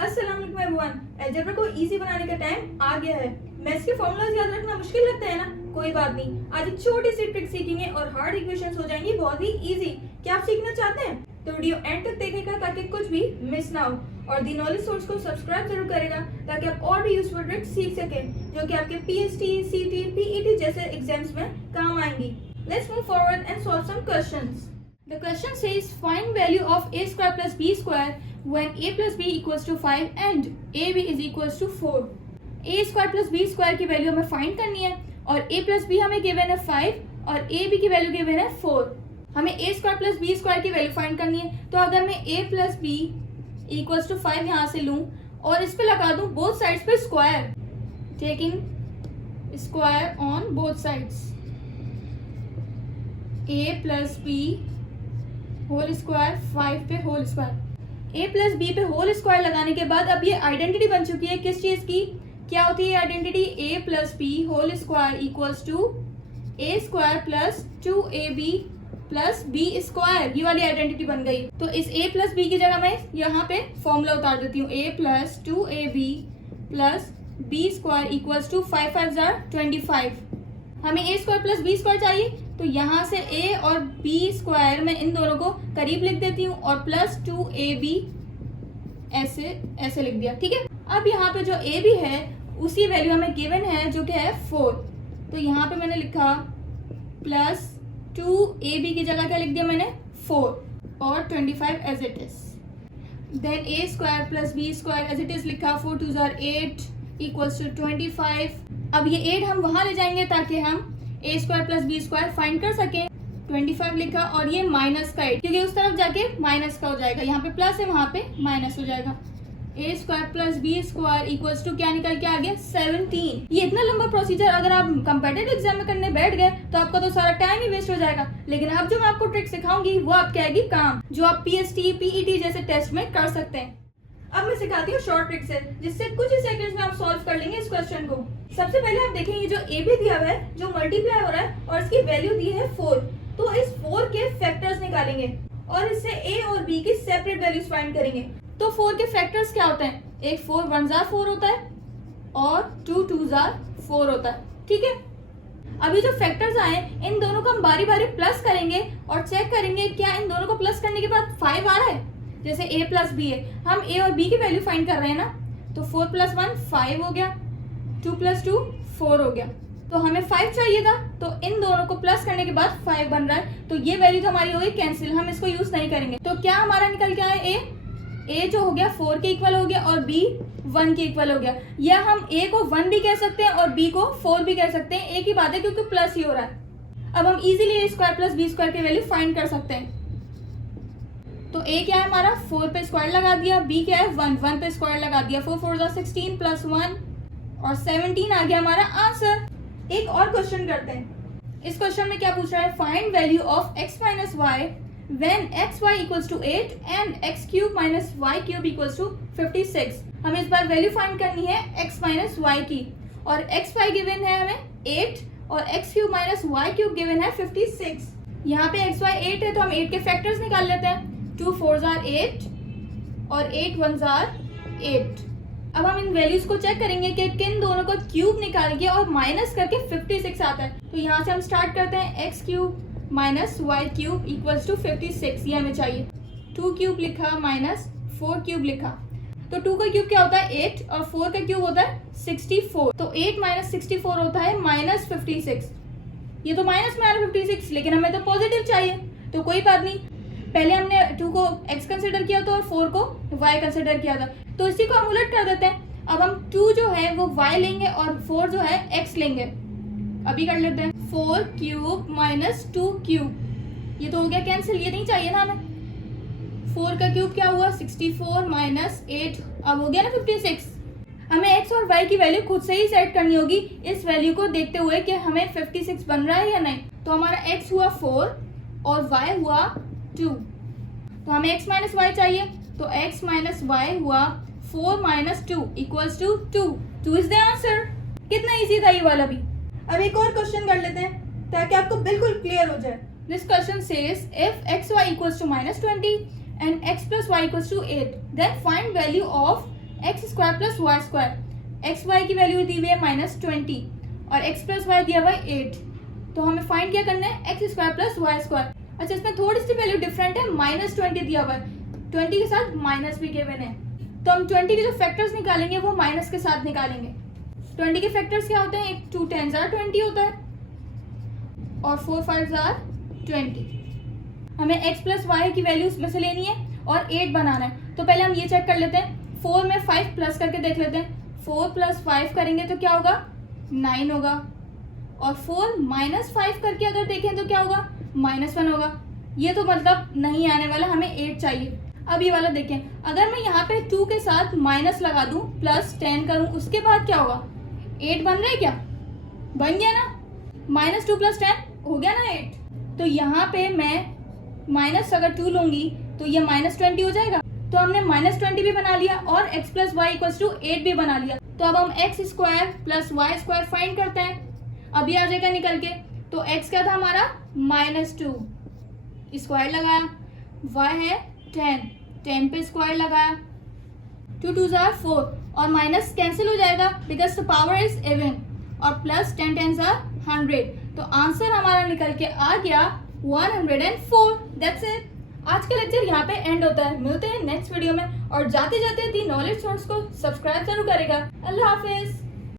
अस्सलाम वालेकुम everyone. Algebra को इजी बनाने का टाइम आ गया है। मैथ्स के फॉर्मूलाज याद रखना मुश्किल लगता है ना, कोई बात नहीं, आज एक छोटी सी ट्रिक सीखेंगे और हार्ड इक्वेशंस हो जाएंगी बहुत ही इजी। क्या आप सीखना चाहते हैं तो वीडियो एंड तक देखिएगा ताकि कुछ भी मिस ना हो, और दी नॉलेज सोर्स को सब्सक्राइब जरूर करेगा ताकि आप और भी यूजफुल ट्रिक्स सीख सकें जो कि आपके पीएसटी, सीटी, पीईटी जैसे एग्जाम्स में काम आएंगी। Let's move forward and solve some questions. The question says find value of a square plus b square when a plus b equals to 5 and ab is equals to 4. a square plus b square की value हमें find करनी है और a plus b हमें given है 5 और ab की value given है 4। हमें a square plus b square की वैल्यू फाइंड करनी है, तो अगर मैं a plus b equals to 5 यहाँ से लूँ और इस पे लगा दूँ बोथ साइड्स पे square, taking square on both sides, a plus b whole square 5 पे whole square. a plus b पे होल स्क्वायर लगाने के बाद अब ये आइडेंटिटी बन चुकी है किस चीज की, क्या होती है identity, a plus b whole square equals to a square plus 2ab plus b square. ये वाली आइडेंटिटी बन गई। तो इस a प्लस बी की जगह मैं यहाँ पे फॉर्मूला उतार देती हूँ, a plus 2ab plus b square equals to 5 5 जार 25। हमें a square plus b square चाहिए, तो यहाँ से a और b स्क्वायर में इन दोनों को करीब लिख देती हूँ और प्लस 2ab ऐसे लिख दिया, ठीक है। अब यहाँ पे जो a b है उसी वैल्यू हमें गिवन है जो कि है 4, तो यहाँ पे मैंने लिखा प्लस 2ab की जगह क्या लिख दिया मैंने 4 और 25 as it is. Then a square plus b square as it is लिखा, 4 2 जार 8 इक्वल्स टू 25। अब ये 8 हम वहां ले जाएंगे ताकि हम a square plus b square find कर सकें। 25 लिखा और ये माइनस का 8 क्योंकि उस तरफ जाके माइनस का हो जाएगा, यहाँ पे प्लस है वहां पे माइनस हो जाएगा। a square plus b square equals to क्या निकल के आ गया 17। ये इतना लंबा प्रोसीजर अगर आप कंपेटिटिव एग्जाम में करने बैठ गए तो आपका तो सारा टाइम ही वेस्ट हो जाएगा, लेकिन अब जो मैं आपको ट्रिक सिखाऊंगी वो आपके आएगी काम, जो आप पीएसटी, पीईटी जैसे टेस्ट में कर सकते हैं। अब मैं सिखाती हूँ शॉर्ट ट्रिक से जिससे कुछ ही सेकंड्स में आप सॉल्व कर लेंगे इस क्वेश्चन को। सबसे पहले आप देखेंगे जो ए बी दिया हुआ है जो मल्टीप्लाई हो रहा है और इसकी वैल्यू दी है 4, तो इस 4 के फैक्टर्स निकालेंगे और इससे ए और बी की सेपरेट वैल्यूज फाइंड करेंगे। तो 4 के फैक्टर्स क्या होते हैं, एक 4 1 जार 4 होता है और 2 2 जार 4 होता है, ठीक है। अभी जो फैक्टर्स आए इन दोनों को हम बारी बारी प्लस करेंगे और चेक करेंगे क्या इन दोनों को प्लस करने के बाद 5 आ रहा है। जैसे a प्लस बी है, हम a और b की वैल्यू फाइंड कर रहे हैं ना, तो 4 प्लस 1 5 हो गया, 2 प्लस 2 4 हो गया, तो हमें 5 चाहिए था, तो इन दोनों को प्लस करने के बाद 5 बन रहा है, तो ये वैल्यू तो हमारी हो गई कैंसिल, हम इसको यूज नहीं करेंगे। तो क्या हमारा निकल के आया a जो हो गया 4 के इक्वल हो गया और b 1 के इक्वल हो गया, या हम a को 1 भी कह सकते हैं और b को 4 भी कह सकते हैं, एक ही बात है क्योंकि प्लस ही हो रहा है। अब हम easily a square plus b square की वैल्यू फाइंड कर सकते हैं। तो a क्या है हमारा 4 पे स्क्वायर लगा दिया, b क्या है 1 पे स्क्वायर लगा दिया, 4 4 16 प्लस 1 और 17 आ गया हमारा आंसर। एक और क्वेश्चन करते हैं। इस क्वेश्चन में क्या पूछ रहा है, find value of x minus y when xy equals to 8 and x cube minus y cube equals to 56। हमें इस बार वैल्यू फाइंड करनी है x माइनस वाई की, और xy गिवन है हमें 8 और x cube minus y cube given है 56। यहाँ पे xy 8 है तो हम 8 के फैक्टर्स निकाल लेते हैं, 2 4 जार 8 और 8 1 जार 8। अब हम इन वैल्यूज को चेक करेंगे कि किन दोनों को क्यूब निकाल के और माइनस करके 56 आता है। तो यहाँ से हम स्टार्ट करते हैं, x cube minus y cube equals to 56, ये हमें चाहिए। 2 क्यूब लिखा माइनस 4 क्यूब लिखा, तो 2 का क्यूब क्या होता है 8 और 4 का क्यूब होता है 64, तो 8 माइनस 64 होता है माइनस 56। ये तो माइनस में आ रहा है 56, लेकिन हमें तो पॉजिटिव चाहिए, तो कोई बात नहीं, पहले हमने 2 को x कंसिडर किया था और 4 को y कंसिडर किया था, तो इसी को हम उलट कर देते हैं। अब हम 2 जो है वो y लेंगे और 4 जो है x लेंगे। अभी कर लेते हैं, 4 क्यूब माइनस 2 क्यूब, ये तो हो गया कैंसिल, ये नहीं चाहिए ना हमें। 4 का क्यूब क्या हुआ 64 माइनस 8, अब हो गया ना 56। हमें x और y की वैल्यू खुद से ही सेट करनी होगी इस वैल्यू को देखते हुए कि हमें 56 बन रहा है या नहीं। तो हमारा x हुआ 4 और y हुआ 2, तो हमें x माइनस वाई चाहिए, तो x माइनस वाई हुआ 4 minus 2 equals to 2 is the answer. कितना इजी था ये वाला भी। अब एक और क्वेश्चन कर लेते हैं ताकि आपको बिल्कुल क्लियर हो जाए। This question says if xy equals to -20 and x plus y equals to 8, then find value of x square plus y square, x y की वैल्यू दी हुई है -20 और एक्स प्लस वाई दिया हुआ है 8। तो हमें फाइंड क्या करना है, x square plus y square. अच्छा, इसमें थोड़ी सी वैल्यू डिफरेंट है, -20 दिया हुआ है, 20 के साथ माइनस भी गिवन है, तो हम 20 के जो फैक्टर्स निकालेंगे वो माइनस के साथ निकालेंगे। 20 के फैक्टर्स क्या होते हैं, 2 10s are 20 होता है और 4 5s are 20। हमें x प्लस वाई की वैल्यू उसमें से लेनी है और 8 बनाना है। तो पहले हम ये चेक कर लेते हैं, 4 में 5 प्लस करके देख लेते हैं। 4 + 5 करेंगे तो क्या होगा, 9 होगा, और 4 - 5 करके अगर देखें तो क्या होगा, -1 होगा। ये तो मतलब नहीं आने वाला, हमें 8 चाहिए। अब ये वाला देखें, अगर मैं यहाँ पे 2 के साथ माइनस लगा दूं, +10 करूं, उसके बाद क्या होगा, 8 बन रहा है क्या, बन गया ना, -2 + 10 हो गया ना 8। तो यहाँ पे मैं माइनस अगर 2 लूंगी तो ये -20 हो जाएगा। तो हमने -20 भी बना लिया और x + y = 8 भी बना लिया। तो अब हम x² + y² फाइंड करते हैं। अभी आ जाएगा निकल के। तो x क्या था हमारा, -2, स्क्वायर लगाया, y है 10 पे स्क्वायर लगाया, 2 2s are 4 और माइनस कैंसिल हो जाएगा because the power is even, और प्लस 10 10s are 100। तो आंसर हमारा निकल के आ गया 104। That's it. आज का लेक्चर यहाँ पे एंड होता है। मिलते हैं नेक्स्ट वीडियो में, और जाते जाते दी नॉलेज सोर्स को सब्सक्राइब जरूर करेगा। अल्लाह हाफिज।